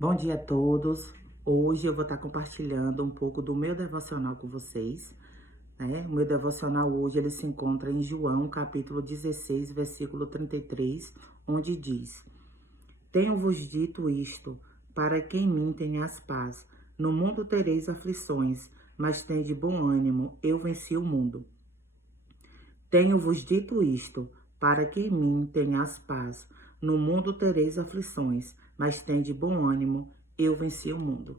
Bom dia a todos. Hoje eu vou estar compartilhando um pouco do meu devocional com vocês, né? O meu devocional hoje ele se encontra em João, capítulo 16, versículo 33, onde diz: Tenho-vos dito isto, para que em mim tenhas paz. No mundo tereis aflições, mas tende bom ânimo, eu venci o mundo. Tenho-vos dito isto, para que em mim tenhas paz. No mundo tereis aflições, mas tende bom ânimo, eu venci o mundo.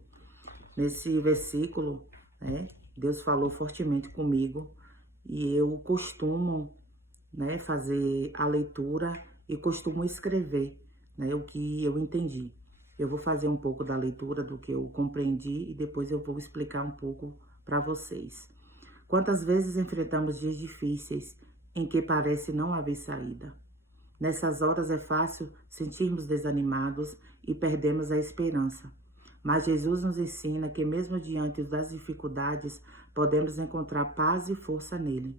Nesse versículo, né, Deus falou fortemente comigo e eu costumo, né, fazer a leitura e costumo escrever, né, o que eu entendi. Eu vou fazer um pouco da leitura do que eu compreendi e depois eu vou explicar um pouco para vocês. Quantas vezes enfrentamos dias difíceis em que parece não haver saída? Nessas horas é fácil sentirmos desanimados e perdemos a esperança. Mas Jesus nos ensina que mesmo diante das dificuldades, podemos encontrar paz e força nele.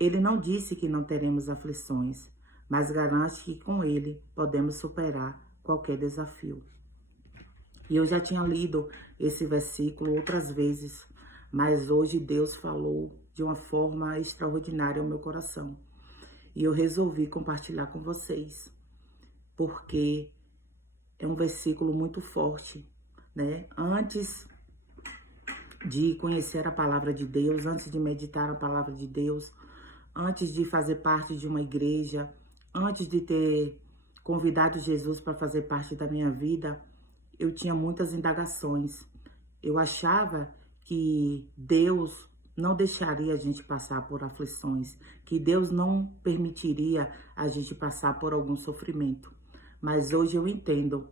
Ele não disse que não teremos aflições, mas garante que com ele podemos superar qualquer desafio. E eu já tinha lido esse versículo outras vezes, mas hoje Deus falou de uma forma extraordinária ao meu coração. E eu resolvi compartilhar com vocês, porque é um versículo muito forte, né? Antes de conhecer a palavra de Deus, antes de meditar a palavra de Deus, antes de fazer parte de uma igreja, antes de ter convidado Jesus para fazer parte da minha vida, eu tinha muitas indagações. Eu achava que Deus não deixaria a gente passar por aflições, que Deus não permitiria a gente passar por algum sofrimento. Mas hoje eu entendo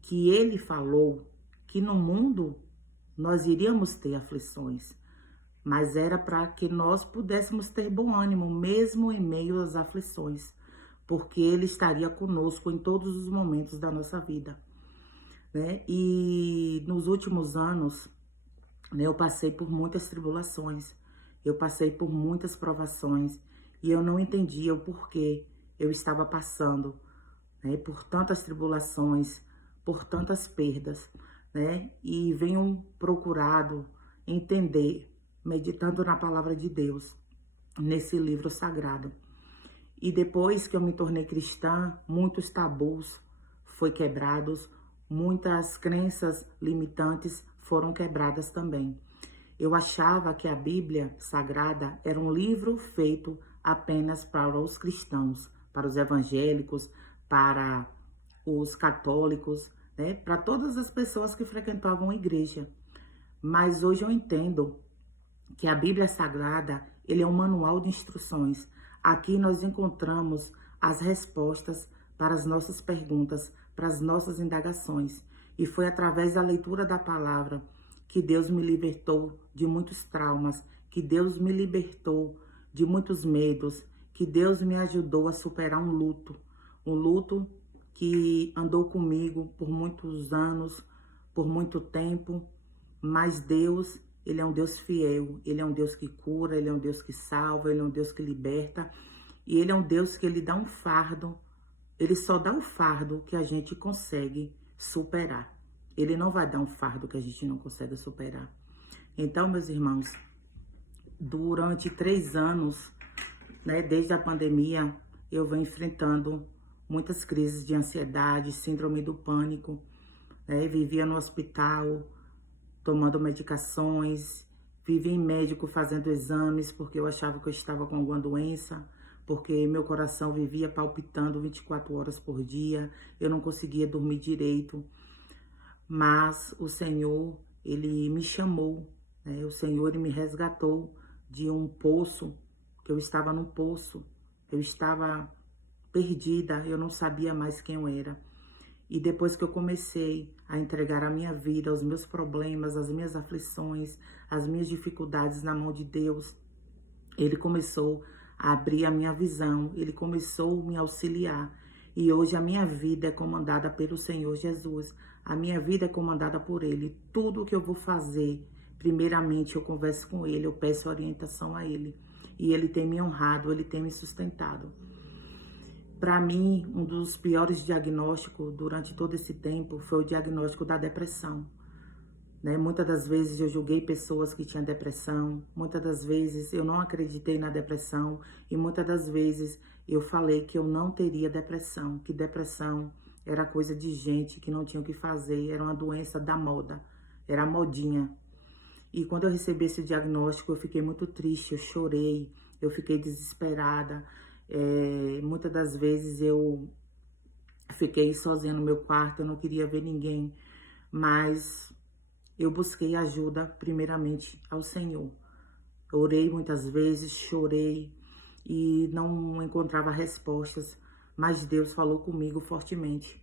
que Ele falou que no mundo nós iríamos ter aflições, mas era para que nós pudéssemos ter bom ânimo, mesmo em meio às aflições, porque Ele estaria conosco em todos os momentos da nossa vida, né? E nos últimos anos, né, eu passei por muitas tribulações, eu passei por muitas provações e eu não entendia o porquê eu estava passando, né, por tantas tribulações, por tantas perdas, né? E venho procurado entender, meditando na palavra de Deus, nesse livro sagrado. E depois que eu me tornei cristã, muitos tabus foram quebrados, muitas crenças limitantes foram quebradas também. Eu achava que a Bíblia Sagrada era um livro feito apenas para os cristãos, para os evangélicos, para os católicos, né? Para todas as pessoas que frequentavam a igreja. Mas hoje eu entendo que a Bíblia Sagrada, ele é um manual de instruções. Aqui nós encontramos as respostas para as nossas perguntas, para as nossas indagações. E foi através da leitura da palavra que Deus me libertou de muitos traumas, que Deus me libertou de muitos medos, que Deus me ajudou a superar um luto que andou comigo por muitos anos, por muito tempo, mas Deus, Ele é um Deus fiel, Ele é um Deus que cura, Ele é um Deus que salva, Ele é um Deus que liberta, e Ele é um Deus que Ele dá um fardo, Ele só dá um fardo que a gente consegue superar. Ele não vai dar um fardo que a gente não consegue superar. Então, meus irmãos, durante 3 anos, né, desde a pandemia, eu venho enfrentando muitas crises de ansiedade, síndrome do pânico, né? Vivia no hospital, tomando medicações, vivia em médico fazendo exames, porque eu achava que eu estava com alguma doença, porque meu coração vivia palpitando 24 horas por dia, eu não conseguia dormir direito. Mas o Senhor, Ele me chamou, né? O Senhor, Ele me resgatou de um poço, que eu estava num poço, eu estava perdida, eu não sabia mais quem eu era. E depois que eu comecei a entregar a minha vida, os meus problemas, as minhas aflições, as minhas dificuldades na mão de Deus, Ele começou a abrir a minha visão, Ele começou a me auxiliar. E hoje a minha vida é comandada pelo Senhor Jesus. A minha vida é comandada por Ele. Tudo o que eu vou fazer, primeiramente eu converso com Ele, eu peço orientação a Ele. E Ele tem me honrado, Ele tem me sustentado. Para mim, um dos piores diagnósticos durante todo esse tempo foi o diagnóstico da depressão. Né? Muitas das vezes eu julguei pessoas que tinham depressão, muitas das vezes eu não acreditei na depressão e muitas das vezes eu falei que eu não teria depressão, que depressão era coisa de gente que não tinha o que fazer, era uma doença da moda, era a modinha. E quando eu recebi esse diagnóstico, eu fiquei muito triste, eu chorei, eu fiquei desesperada. Muitas das vezes eu fiquei sozinha no meu quarto, eu não queria ver ninguém, mas eu busquei ajuda primeiramente ao Senhor. Orei muitas vezes, chorei e não encontrava respostas, mas Deus falou comigo fortemente.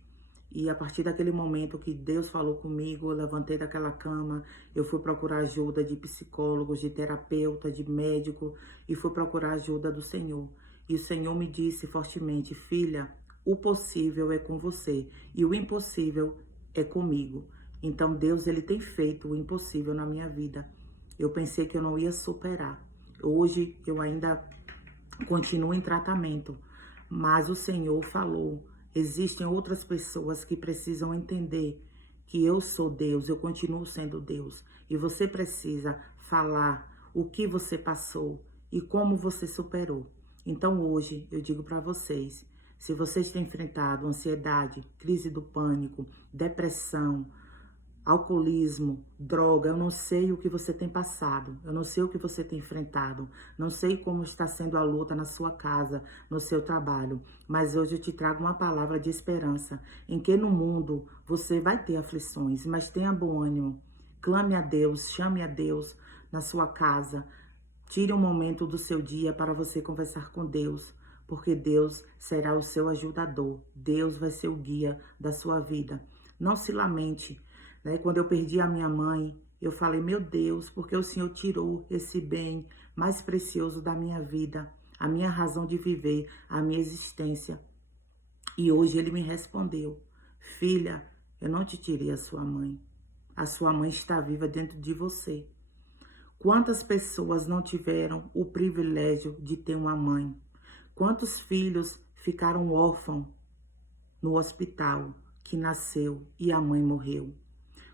E a partir daquele momento que Deus falou comigo, eu levantei daquela cama, eu fui procurar ajuda de psicólogos, de terapeuta, de médico e fui procurar ajuda do Senhor. E o Senhor me disse fortemente: filha, o possível é com você e o impossível é comigo. Então Deus, ele tem feito o impossível na minha vida. Eu pensei que eu não ia superar. Hoje eu ainda continuo em tratamento, mas o Senhor falou: existem outras pessoas que precisam entender que eu sou Deus, eu continuo sendo Deus. E você precisa falar o que você passou e como você superou. Então hoje eu digo para vocês, se vocês têm enfrentado ansiedade, crise do pânico, depressão, alcoolismo, droga, eu não sei o que você tem passado, eu não sei o que você tem enfrentado, não sei como está sendo a luta na sua casa, no seu trabalho, mas hoje eu te trago uma palavra de esperança, em que no mundo você vai ter aflições, mas tenha bom ânimo, clame a Deus, chame a Deus na sua casa, tire um momento do seu dia para você conversar com Deus, porque Deus será o seu ajudador, Deus vai ser o guia da sua vida. Não se lamente. Quando eu perdi a minha mãe, eu falei: meu Deus, porque o Senhor tirou esse bem mais precioso da minha vida, a minha razão de viver, a minha existência. E hoje ele me respondeu: filha, eu não te tirei a sua mãe. A sua mãe está viva dentro de você. Quantas pessoas não tiveram o privilégio de ter uma mãe? Quantos filhos ficaram órfãos no hospital que nasceu e a mãe morreu?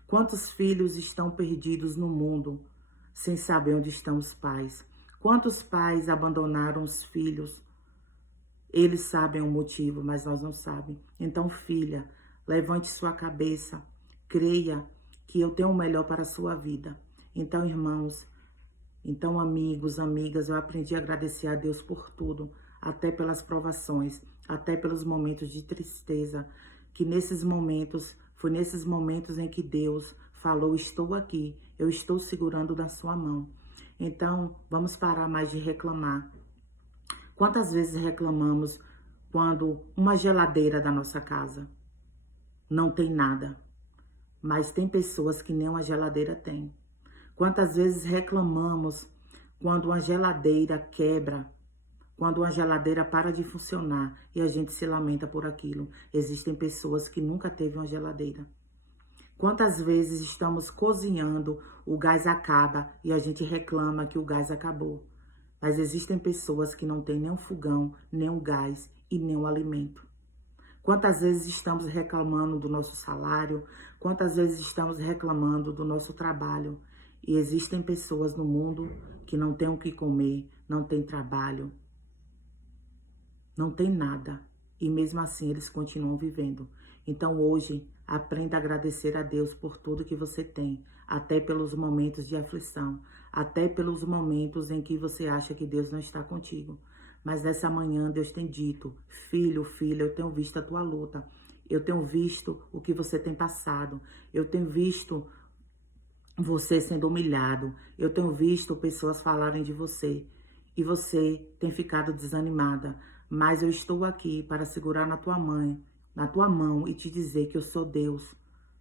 Quantos filhos estão perdidos no mundo sem saber onde estão os pais? Quantos pais abandonaram os filhos? Eles sabem o motivo, mas nós não sabemos. Então, filha, levante sua cabeça, creia que eu tenho o melhor para a sua vida. Então, irmãos, então, amigos, amigas, eu aprendi a agradecer a Deus por tudo, até pelas provações, até pelos momentos de tristeza, que foi nesses momentos em que Deus falou: estou aqui, eu estou segurando na sua mão. Então, vamos parar mais de reclamar. Quantas vezes reclamamos quando uma geladeira da nossa casa não tem nada, mas tem pessoas que nem uma geladeira tem. Quantas vezes reclamamos quando uma geladeira quebra, quando uma geladeira para de funcionar e a gente se lamenta por aquilo. Existem pessoas que nunca teve uma geladeira. Quantas vezes estamos cozinhando, o gás acaba e a gente reclama que o gás acabou. Mas existem pessoas que não têm nem um fogão, nem um gás e nem um alimento. Quantas vezes estamos reclamando do nosso salário, quantas vezes estamos reclamando do nosso trabalho. E existem pessoas no mundo que não têm o que comer, não têm trabalho, não tem nada. E mesmo assim eles continuam vivendo. Então hoje, aprenda a agradecer a Deus por tudo que você tem. Até pelos momentos de aflição. Até pelos momentos em que você acha que Deus não está contigo. Mas nessa manhã Deus tem dito: filho, filha, eu tenho visto a tua luta. Eu tenho visto o que você tem passado. Eu tenho visto você sendo humilhado. Eu tenho visto pessoas falarem de você. E você tem ficado desanimada. Mas eu estou aqui para segurar na tua mão e te dizer que eu sou Deus.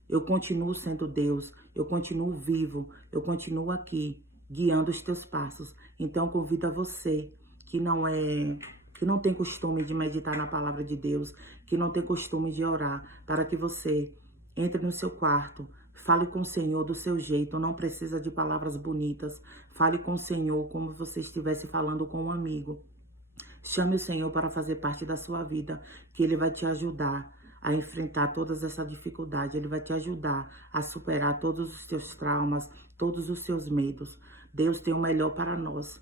Eu continuo sendo Deus. Eu continuo vivo. Eu continuo aqui, guiando os teus passos. Então convido a você que não tem costume de meditar na palavra de Deus, que não tem costume de orar, para que você entre no seu quarto, fale com o Senhor do seu jeito, não precisa de palavras bonitas, fale com o Senhor como você estivesse falando com um amigo. Chame o Senhor para fazer parte da sua vida, que Ele vai te ajudar a enfrentar todas essas dificuldades. Ele vai te ajudar a superar todos os teus traumas, todos os seus medos. Deus tem o melhor para nós.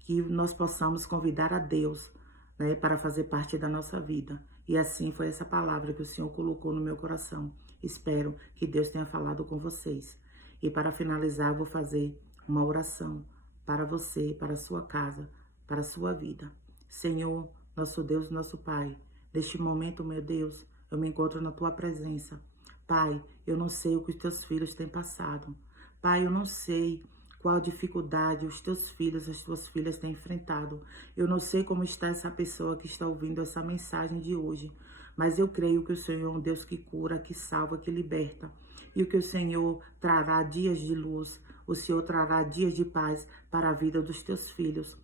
Que nós possamos convidar a Deus, né, para fazer parte da nossa vida. E assim foi essa palavra que o Senhor colocou no meu coração. Espero que Deus tenha falado com vocês. E para finalizar, vou fazer uma oração para você, para a sua casa, para a sua vida. Senhor, nosso Deus, nosso Pai, neste momento, meu Deus, eu me encontro na tua presença. Pai, eu não sei o que os teus filhos têm passado. Pai, eu não sei qual dificuldade os teus filhos, as tuas filhas têm enfrentado. Eu não sei como está essa pessoa que está ouvindo essa mensagem de hoje, mas eu creio que o Senhor é um Deus que cura, que salva, que liberta. E que o Senhor trará dias de luz, o Senhor trará dias de paz para a vida dos teus filhos.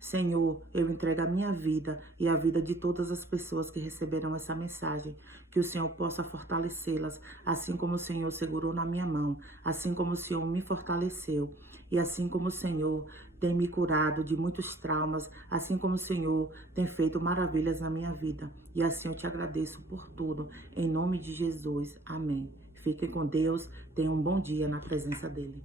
Senhor, eu entrego a minha vida e a vida de todas as pessoas que receberão essa mensagem. Que o Senhor possa fortalecê-las, assim como o Senhor segurou na minha mão, assim como o Senhor me fortaleceu. E assim como o Senhor tem me curado de muitos traumas, assim como o Senhor tem feito maravilhas na minha vida. E assim eu te agradeço por tudo, em nome de Jesus. Amém. Fiquem com Deus, tenham um bom dia na presença dEle.